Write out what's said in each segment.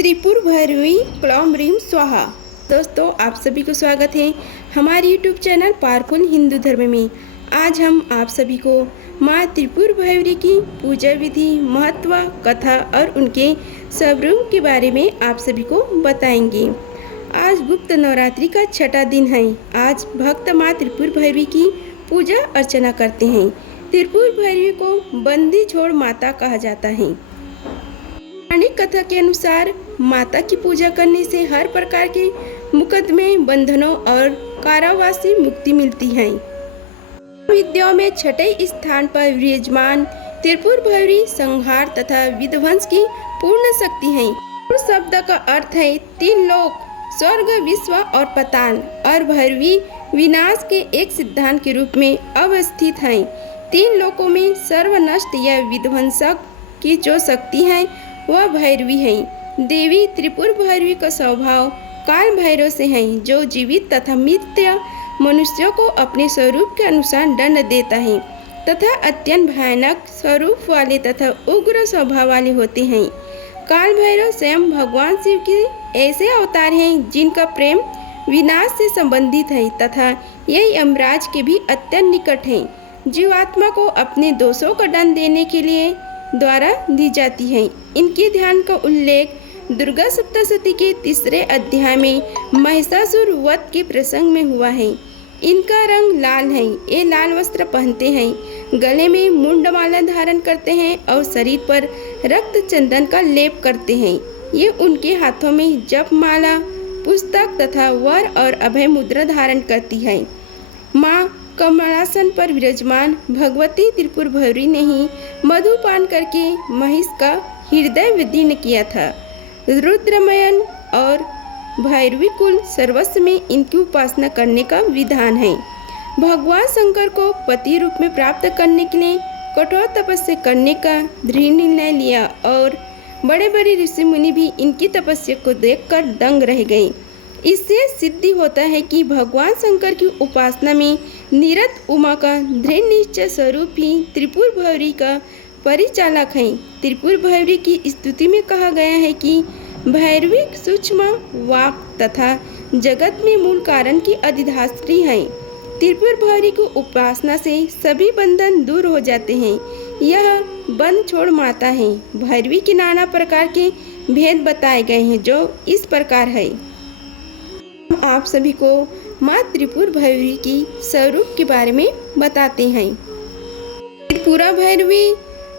त्रिपुर भैरवी क्लौम ह्रीं स्वाहा। दोस्तों, आप सभी को स्वागत है हमारे यूट्यूब चैनल पावरफुल हिंदू धर्म में। आज हम आप सभी को माँ त्रिपुर भैरवी की पूजा विधि, महत्व, कथा और उनके स्वरूप के बारे में आप सभी को बताएंगे। आज गुप्त नवरात्रि का छठा दिन है। आज भक्त माँ त्रिपुर भैरवी की पूजा अर्चना करते हैं। त्रिपुर भैरवी को बंदी छोड़ माता कहा जाता है। पौराणिक कथा के अनुसार माता की पूजा करने से हर प्रकार के मुकदमे, बंधनों और कारावास से मुक्ति मिलती है। विद्याओं में छठे स्थान पर विराजमान त्रिपुर भैरवी संहार तथा विध्वंस की पूर्ण शक्ति है। त्रिपुर शब्द का अर्थ है तीन लोक, स्वर्ग, विश्व और पाताल, और भैरवी विनाश के एक सिद्धांत के रूप में अवस्थित है। तीन लोकों में सर्वनष्ट या विध्वंसक की जो शक्ति है वह भैरवी है। देवी त्रिपुर भैरवी का स्वभाव काल भैरव से है, जो जीवित तथा मृत मनुष्यों को अपने स्वरूप के अनुसार दंड देता है तथा अत्यंत भयानक स्वरूप वाले तथा उग्र स्वभाव वाले होते हैं। काल भैरव स्वयं भगवान शिव के ऐसे अवतार हैं जिनका प्रेम विनाश से संबंधित है तथा यह यमराज के भी अत्यंत निकट है। जीवात्मा को अपने दोषों का दंड देने के लिए द्वारा दी जाती है। इनके ध्यान का उल्लेख दुर्गा सप्तशती के तीसरे अध्याय में महिषासुर वध के प्रसंग में हुआ है। इनका रंग लाल है। ये लाल वस्त्र पहनते हैं, गले में मुंडमाला धारण करते हैं और शरीर पर रक्त चंदन का लेप करते हैं। ये उनके हाथों में जप माला, पुस्तक तथा वर और अभय मुद्रा धारण करती है। माँ कमलासन पर विराजमान भगवती त्रिपुर भैरवी ने ही मधुपान करके महिष का हृदय विदीर्ण किया था। रुद्रमयन और भैरवी कुल सर्वस्व में इनकी उपासना करने का विधान है। भगवान शंकर को पति रूप में प्राप्त करने के लिए कठोर तपस्या करने का दृढ़ निर्णय लिया और बड़े बड़े ऋषि मुनि भी इनकी तपस्या को देखकर दंग रह गए। इससे सिद्धि होता है कि भगवान शंकर की उपासना में निरत उमा का दृढ़ निश्चय स्वरूप ही त्रिपुर भैरवी का परिचालक है। त्रिपुर भैरवी की स्तुति में कहा गया है कि भैरवी सूक्ष्म वाक तथा जगत में मूल कारण की अधिष्ठात्री है। त्रिपुर भैरवी की उपासना से सभी बंधन दूर हो जाते हैं। यह बंध छोड़ माता है। भैरवी के नाना प्रकार के भेद बताए गए हैं, जो इस प्रकार है। आप सभी को माँ त्रिपुर भैरवी की स्वरूप के बारे में बताते हैं। त्रिपुरा भैरवी,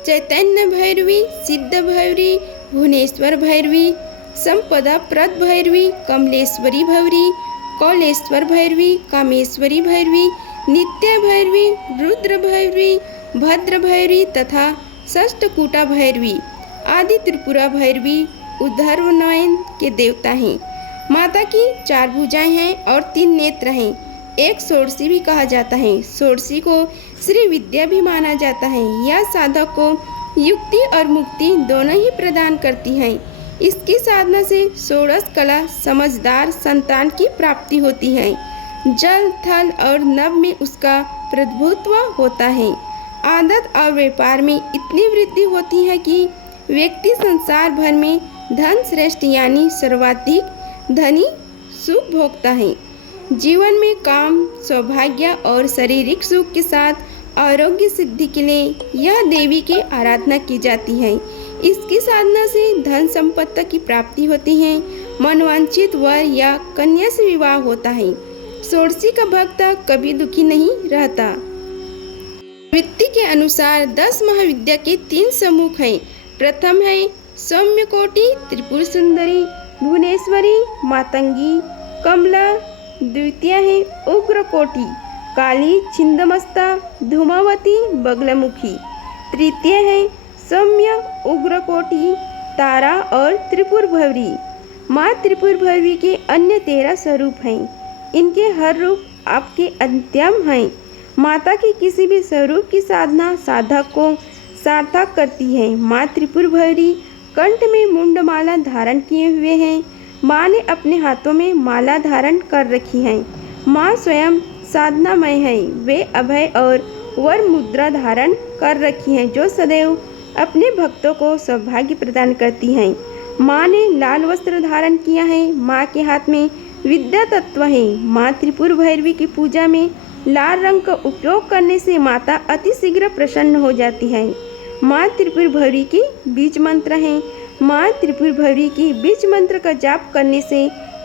चैतन्य भैरवी, सिद्ध भैरवी, भुवनेश्वर भैरवी, संपदा प्रद भैरवी, कमलेश्वरी भैरवी, कौलेश्वर भैरवी, कामेश्वरी भैरवी, नित्य भैरवी, रुद्र भैरवी, भद्र भैरवी तथा षष्ठकूटा भैरवी आदि त्रिपुरा भैरवी उद्धरवनयन के देवता हैं। माता की 4 भुजाएं हैं और 3 नेत्र हैं। एक षोडशी भी कहा जाता है। षोडशी को श्री विद्या भी माना जाता है। यह साधक को युक्ति और मुक्ति दोनों ही प्रदान करती है। इसकी साधना से षोडश कला समझदार संतान की प्राप्ति होती है। जल, थल और नभ में उसका प्रभुत्व होता है। आदत और व्यापार में इतनी वृद्धि होती है कि व्यक्ति संसार भर में धन श्रेष्ठ यानी सर्वाधिक धनी सुख भोगता है। जीवन में काम, सौभाग्य और शारीरिक सुख के साथ आरोग्य सिद्धि के लिए यह देवी की आराधना की जाती है। इसकी साधना से धन संपत्ति की प्राप्ति होती है। मनवांछित वर या कन्या से विवाह होता है। षोडशी का भक्त कभी दुखी नहीं रहता। वृत्ति के अनुसार 10 महाविद्या के 3 समूह हैं। प्रथम है सौम्यकोटि त्रिपुर सुंदरी, भुवनेश्वरी, मातंगी, कमला। द्वितीय है उग्रकोटि, काली, छिंदमस्ता, धूमावती, बगलामुखी। तृतीय है सौम्य उग्रकोटि, तारा और त्रिपुर भैरवी। माँ त्रिपुर भैरवी के अन्य 13 स्वरूप हैं। इनके हर रूप आपके अंत्यम हैं। माता के किसी भी स्वरूप की साधना साधक को सार्थक करती है। माँ त्रिपुर भैरवी कंठ में मुंडमाला धारण किए हुए हैं। माँ ने अपने हाथों में माला धारण कर रखी है। माँ स्वयं साधनामय है। वे अभय और वर मुद्रा धारण कर रखी हैं, जो सदैव अपने भक्तों को सौभाग्य प्रदान करती हैं। माँ ने लाल वस्त्र धारण किया है। माँ के हाथ में विद्या तत्व है। माँ त्रिपुर भैरवी की पूजा में लाल रंग का उपयोग करने से माता अति शीघ्र प्रसन्न हो जाती है। माँ त्रिपुर भैरवी की बीज मंत्र है। माँ त्रिपुर भैरवी की बीज मंत्र का जाप करने से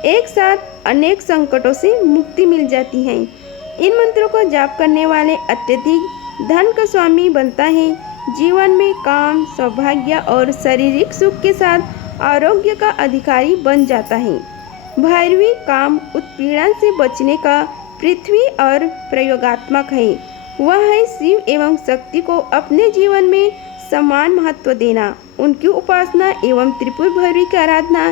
एक साथ अनेक संकटों से मुक्ति मिल जाती है। इन मंत्रों को जाप करने वाले अत्यधिक धन का स्वामी बनता है। जीवन में काम, सौभाग्य और शारीरिक सुख के साथ आरोग्य का अधिकारी बन जाता है। भैरवी काम उत्पीड़न से बचने का पृथ्वी और प्रयोगात्मक है। वह है शिव एवं शक्ति को अपने जीवन में समान महत्व देना। उनकी उपासना एवं त्रिपुर भैरवी की आराधना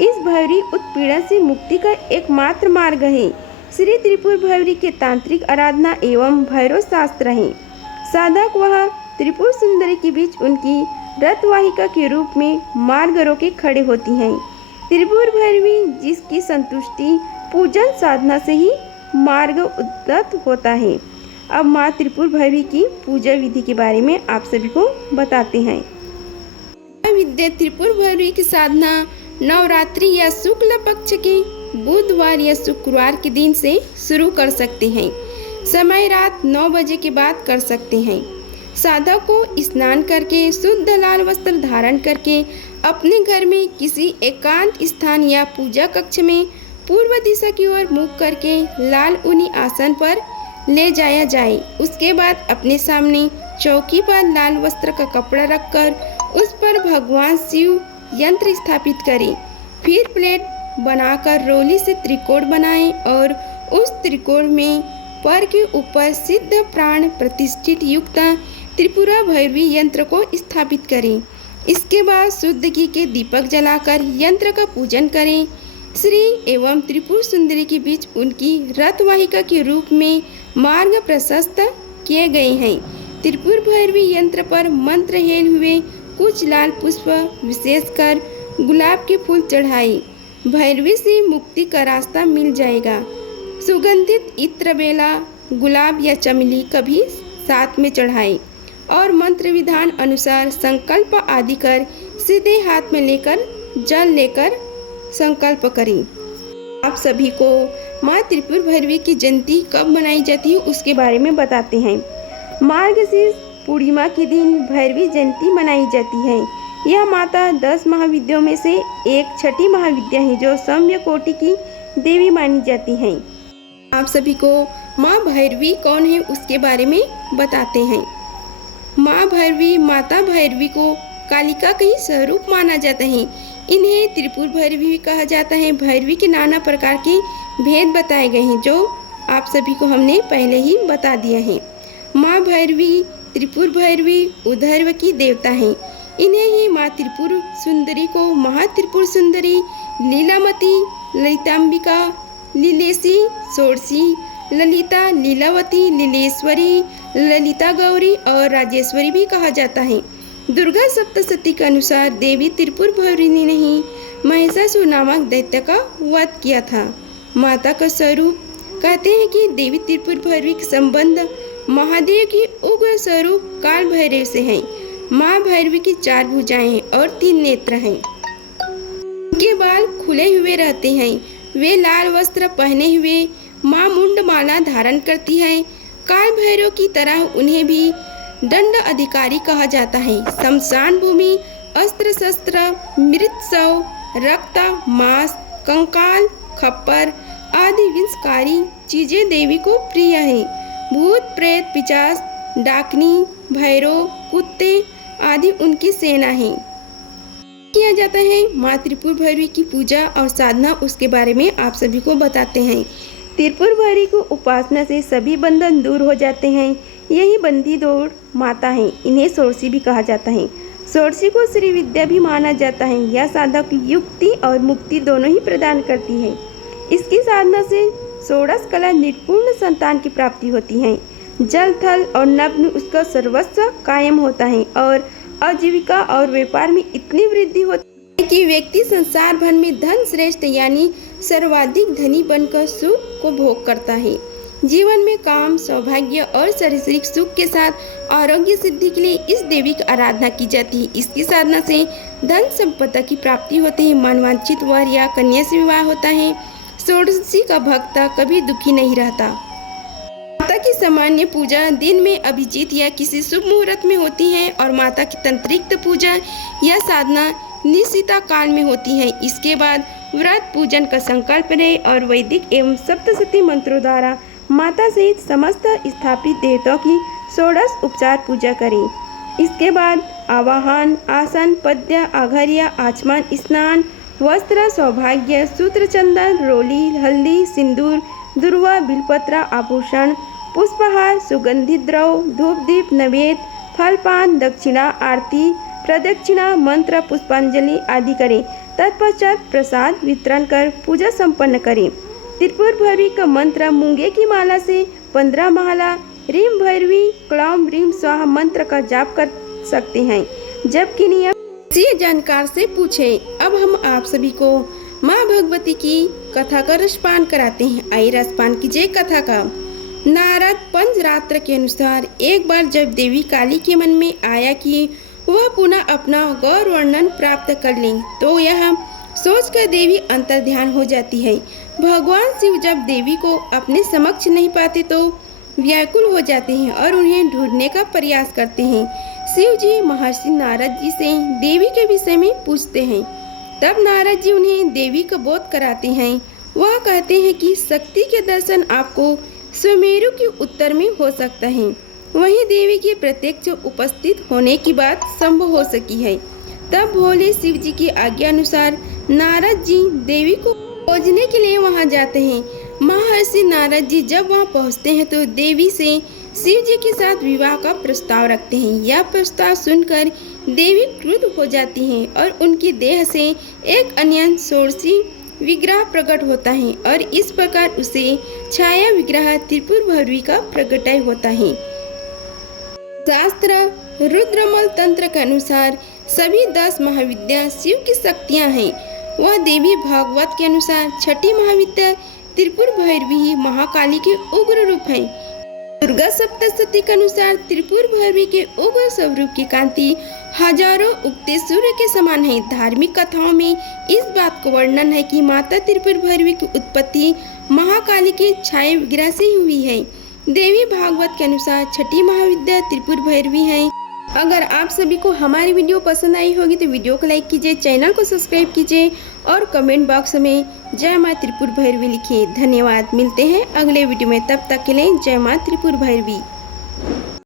इस भैरवी उत्पीड़न से मुक्ति का एकमात्र मार्ग है। श्री त्रिपुर भैरवी के तांत्रिक आराधना एवं भैरव शास्त्र है। साधक वह त्रिपुर सुंदरी के बीच उनकी रथवाहिका के रूप में मार्ग रोके खड़े होती हैं। त्रिपुर भैरवी जिसकी संतुष्टि पूजन साधना से ही मार्ग उद्गत होता है। अब माँ त्रिपुर भैरवी की पूजा विधि के बारे में आप सभी को बताते हैं। विद्या त्रिपुर भैरवी की साधना नवरात्रि या शुक्ल पक्ष के बुधवार या शुक्रवार के दिन से शुरू कर सकते हैं। समय रात 9 बजे के बाद कर सकते हैं। साधक को स्नान करके शुद्ध लाल वस्त्र धारण करके अपने घर में किसी एकांत स्थान या पूजा कक्ष में पूर्व दिशा की ओर मुख करके लाल ऊनी आसन पर ले जाया जाए। उसके बाद अपने सामने चौकी पर लाल वस्त्र का कपड़ा रखकर उस पर भगवान शिव यंत्र स्थापित करें। फिर प्लेट बनाकर रोली से त्रिकोण बनाएं और उस त्रिकोण में पर के ऊपर सिद्ध प्राण प्रतिष्ठित युक्त त्रिपुरा भैरवी यंत्र को स्थापित करें। इसके बाद शुद्ध घी के दीपक जलाकर यंत्र का पूजन करें। श्री एवं त्रिपुर सुंदरी के बीच उनकी रथवाहिका के रूप में मार्ग प्रशस्त किए गए हैं। त्रिपुर भैरवी यंत्र पर मंत्र हेल हुए कुछ लाल पुष्प विशेषकर गुलाब के फूल चढ़ाए। भैरवी से मुक्ति का रास्ता मिल जाएगा। सुगंधित इत्र बेला, गुलाब या चमेली कभी साथ में चढ़ाए और मंत्र विधान अनुसार संकल्प आदि कर सीधे हाथ में लेकर जल लेकर संकल्प करें। आप सभी को माँ त्रिपुर भैरवी की जयंती कब मनाई जाती है उसके बारे में बताते हैं। मार्गशीर्ष पूर्णिमा के दिन भैरवी जयंती मनाई जाती है। यह माता 10 महाविद्याओं में से एक छठी महाविद्या है जो सौम्य कोटि की देवी मानी जाती है। आप सभी को माँ भैरवी कौन है उसके बारे में बताते हैं। माँ भैरवी माता भैरवी को कालिका का ही स्वरूप माना जाता है। इन्हें त्रिपुर भैरवी भी कहा जाता है। भैरवी के नाना प्रकार के भेद बताए गए हैं जो आप सभी को हमने पहले ही बता दिया है। माँ भैरवी त्रिपुर भैरवी उधर्व की देवता है। इन्हें ही माँ त्रिपुर सुंदरी को महात्रिपुर सुंदरी, लीलामती, ललितांबिका, लीलेशी, षोडशी, ललिता, लीलावती, लीलेश्वरी, ललिता गौरी और राजेश्वरी भी कहा जाता है। दुर्गा सप्तशती के अनुसार देवी त्रिपुर भैरवी ने ही महिषासुर नामक दैत्य का वध किया था। माता का स्वरूप कहते हैं कि देवी त्रिपुर भैरवी का संबंध महादेव की उग्र स्वरूप काल भैरव से है। माँ भैरवी की 4 भुजाएं और 3 नेत्र हैं। उनके बाल खुले हुए रहते हैं। वे लाल वस्त्र पहने हुए माँ मुंड माला धारण करती है। काल भैरव की तरह उन्हें भी दंड अधिकारी कहा जाता है। शमशान भूमि, अस्त्र शस्त्र, मृत शव, रक्त, मांस, कंकाल, खप्पर आदि विंशकारी चीजें देवी को प्रिय है। भूत, प्रेत, पिशाच, डाकनी, भैरव, कुत्ते आदि उनकी सेना है। किया जाता है माँ त्रिपुर भैरवी की पूजा और साधना उसके बारे में आप सभी को बताते हैं। त्रिपुर भैरवी को उपासना से सभी बंधन दूर हो जाते हैं। यही बंदी दौड़ माता है। इन्हें षोडशी भी कहा जाता है। षोडशी को श्री विद्या भी माना जाता है। यह साधक युक्ति और मुक्ति दोनों ही प्रदान करती है। इसकी साधना से षोडश कला निर्पूर्ण संतान की प्राप्ति होती है। जल, थल और नभ में उसका सर्वस्व कायम होता है और आजीविका और व्यापार में इतनी वृद्धि होती है कि व्यक्ति संसार भर में धन श्रेष्ठ यानी सर्वाधिक धनी बनकर सुख को भोग करता है। जीवन में काम, सौभाग्य और शारीरिक सुख के साथ आरोग्य सिद्धि के लिए इस देवी की आराधना की जाती है। इसकी साधना से धन संपदा की प्राप्ति होती है, मनवांछित वर या कन्या से विवाह होता है। षोडशी का भक्त कभी दुखी नहीं रहता। माता की सामान्य पूजा दिन में अभिजीत या किसी शुभ मुहूर्त में होती है और माता की तंत्रिक पूजा या साधना निशिता काल में होती है। इसके बाद व्रत पूजन का संकल्प रहे और वैदिक एवं सप्तशती मंत्रों द्वारा माता सहित समस्त स्थापित देवताओं की षोडश उपचार पूजा करें। इसके बाद आवाहन, आसन, पद्य, आघर्य, आचमन, स्नान, वस्त्र, सौभाग्य, सूत्र, चंदन, रोली, हल्दी, सिंदूर, दुर्वा, बिलपत्र, आभूषण, पुष्पहार, सुगंधित द्रव, धूप दीप, नैवेद्य, फलपान, दक्षिणा, आरती, प्रदक्षिणा, मंत्र, पुष्पांजलि आदि करें। तत्पश्चात प्रसाद वितरण कर पूजा संपन्न करें। त्रिपुर भैरवी का मंत्र मूंगे की माला से 15 माला रीम भैरवी क्लौम रीम स्वाहा मंत्र का जाप कर सकते हैं, जबकि नियम किसी जानकार से पूछें। अब हम आप सभी को माँ भगवती की कथा का रसपान कराते हैं। आइए रसपान कीजिए कथा का। नारद पंचरात्र के अनुसार एक बार जब देवी काली के मन में आया कि वह पुनः अपना गौर वर्णन प्राप्त कर लें, तो यह सोचकर देवी अंतर ध्यान हो जाती है। भगवान शिव जब देवी को अपने समक्ष नहीं पाते तो व्याकुल हो जाते हैं और उन्हें ढूंढने का प्रयास करते हैं। शिव जी महर्षि नारद जी से देवी के विषय में पूछते हैं। तब नारद जी उन्हें देवी का बोध कराते हैं। वह कहते हैं कि शक्ति के दर्शन आपको सुमेरु के उत्तर में हो सकता है, वहीं देवी के प्रत्यक्ष उपस्थित होने की बात संभव हो सकी है। तब भोले शिव जी की आज्ञा अनुसार नारद जी देवी को खोजने के लिए वहां जाते हैं। महर्षि नारद जी जब वहां पहुंचते हैं तो देवी से शिव जी के साथ विवाह का प्रस्ताव रखते हैं। यह प्रस्ताव सुनकर देवी क्रुद्ध हो जाती हैं और उनकी देह से एक अन्य षोडशी विग्रह प्रकट होता है और इस प्रकार उसे छाया विग्रह त्रिपुर भैरवी का प्रकटाय होता है। शास्त्र रुद्रमल तंत्र के अनुसार सभी 10 महाविद्या शिव की शक्तियां हैं। वह देवी भागवत के अनुसार छठी महाविद्या त्रिपुर भैरवी ही महाकाली के उग्र रूप है। दुर्गा सप्तशती के अनुसार त्रिपुर भैरवी के उग्र स्वरूप की कांति हजारों उगते सूर्य के समान है। धार्मिक कथाओं में इस बात का वर्णन है कि माता त्रिपुर भैरवी की उत्पत्ति महाकाली के छाया विग्रह से ही हुई है। देवी भागवत के अनुसार छठी महाविद्या त्रिपुर भैरवी है। अगर आप सभी को हमारी वीडियो पसंद आई होगी तो वीडियो को लाइक कीजिए, चैनल को सब्सक्राइब कीजिए और कमेंट बॉक्स में जय माँ त्रिपुर भैरवी लिखिए। धन्यवाद। मिलते हैं अगले वीडियो में, तब तक के लिए जय माँ त्रिपुर भैरवी।